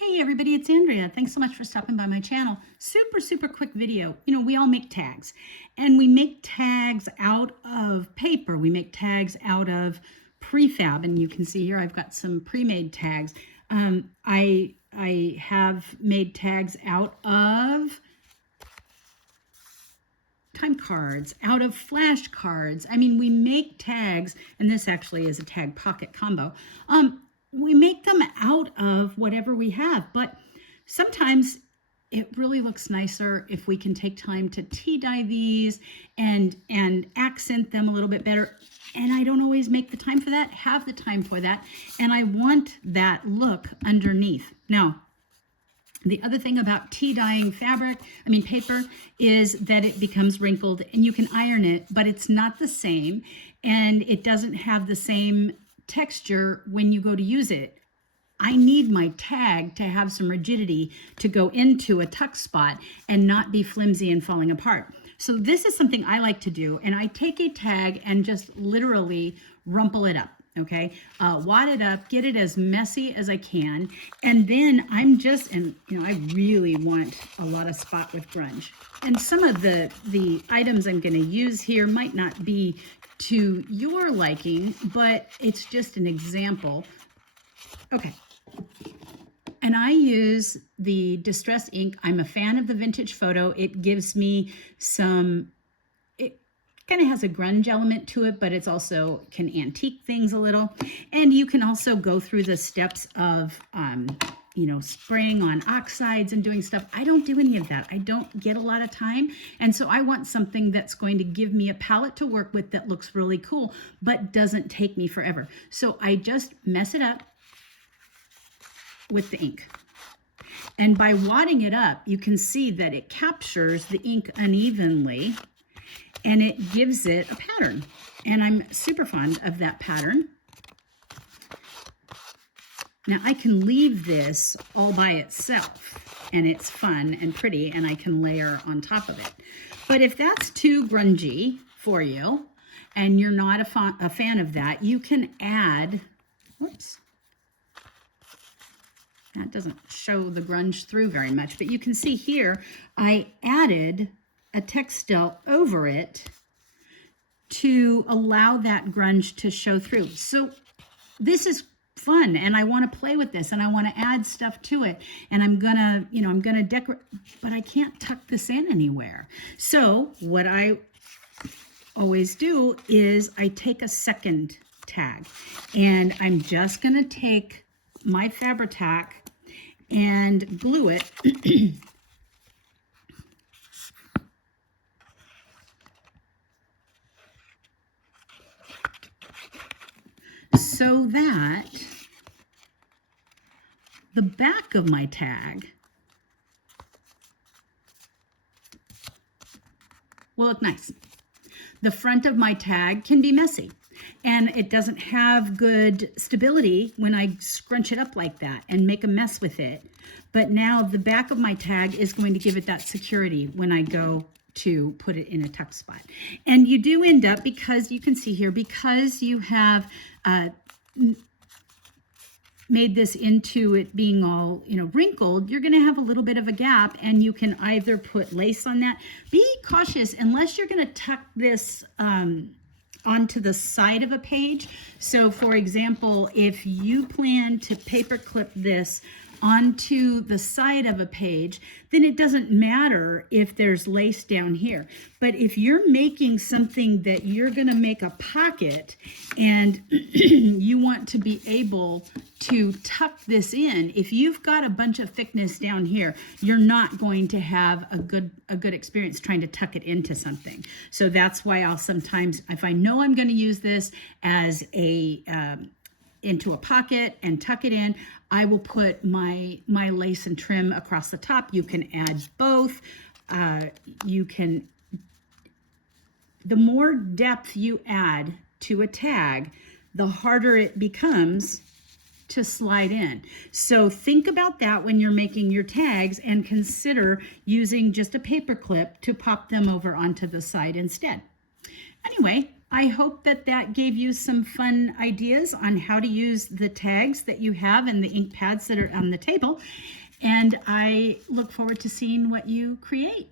Hey everybody, it's Andrea. Thanks so much for stopping by my channel. Super quick video. You know, we all make tags and we make tags out of paper. We make tags out of prefab, and you can see here I've got some pre-made tags. I have made tags out of time cards, out of flash cards. I mean, we make tags, and this actually is a tag pocket combo. We make them out of whatever we have, but sometimes it really looks nicer if we can take time to tea dye these and accent them a little bit better. And I don't always make the time for that, have the time for that, and I want that look underneath. Now, the other thing about tea dyeing paper, is that it becomes wrinkled and you can iron it, but it's not the same, and it doesn't have the same texture when you go to use it. I need my tag to have some rigidity to go into a tuck spot and not be flimsy and falling apart. So this is something I like to do, and I take a tag and just literally rumple it up. Okay, wad it up, get it as messy as I can, and then I really want a lot of spot with grunge. And some of the items I'm going to use here might not be to your liking, but it's just an example. Okay, and I use the Distress ink. I'm a fan of the vintage photo. It gives me it kind of has a grunge element to it, but it's also can antique things a little. And you can also go through the steps of, spraying on oxides and doing stuff. I don't do any of that. I don't get a lot of time. And so I want something that's going to give me a palette to work with that looks really cool, but doesn't take me forever. So I just mess it up with the ink. And by wadding it up, you can see that it captures the ink unevenly and it gives it a pattern. And I'm super fond of that pattern. Now I can leave this all by itself and it's fun and pretty, and I can layer on top of it. But if that's too grungy for you and you're not a fan of that, you can add, whoops, that doesn't show the grunge through very much, but you can see here I added a textile over it to allow that grunge to show through. So this is fun, and I want to play with this, and I want to add stuff to it, and I'm gonna decorate, but I can't tuck this in anywhere. So what I always do is I take a second tag, and I'm just gonna take my Fabri-Tac and glue it so that the back of my tag will look nice. The front of my tag can be messy, and it doesn't have good stability when I scrunch it up like that and make a mess with it. But now the back of my tag is going to give it that security when I go to put it in a tuck spot. And you do end up, because you can see here, because you have made this into it being all, wrinkled, you're going to have a little bit of a gap, and you can either put lace on that. Be cautious unless you're going to tuck this onto the side of a page. So for example, if you plan to paper clip this onto the side of a page, then it doesn't matter if there's lace down here. But if you're making something that you're gonna make a pocket and you want to be able to tuck this in, if you've got a bunch of thickness down here, you're not going to have a good experience trying to tuck it into something. So that's why I'll sometimes, if I know I'm gonna use this as into a pocket and tuck it in, I will put my lace and trim across the top. You can add both. The more depth you add to a tag, the harder it becomes to slide in. So think about that when you're making your tags, and consider using just a paper clip to pop them over onto the side instead. Anyway, I hope that that gave you some fun ideas on how to use the tags that you have and the ink pads that are on the table. And I look forward to seeing what you create.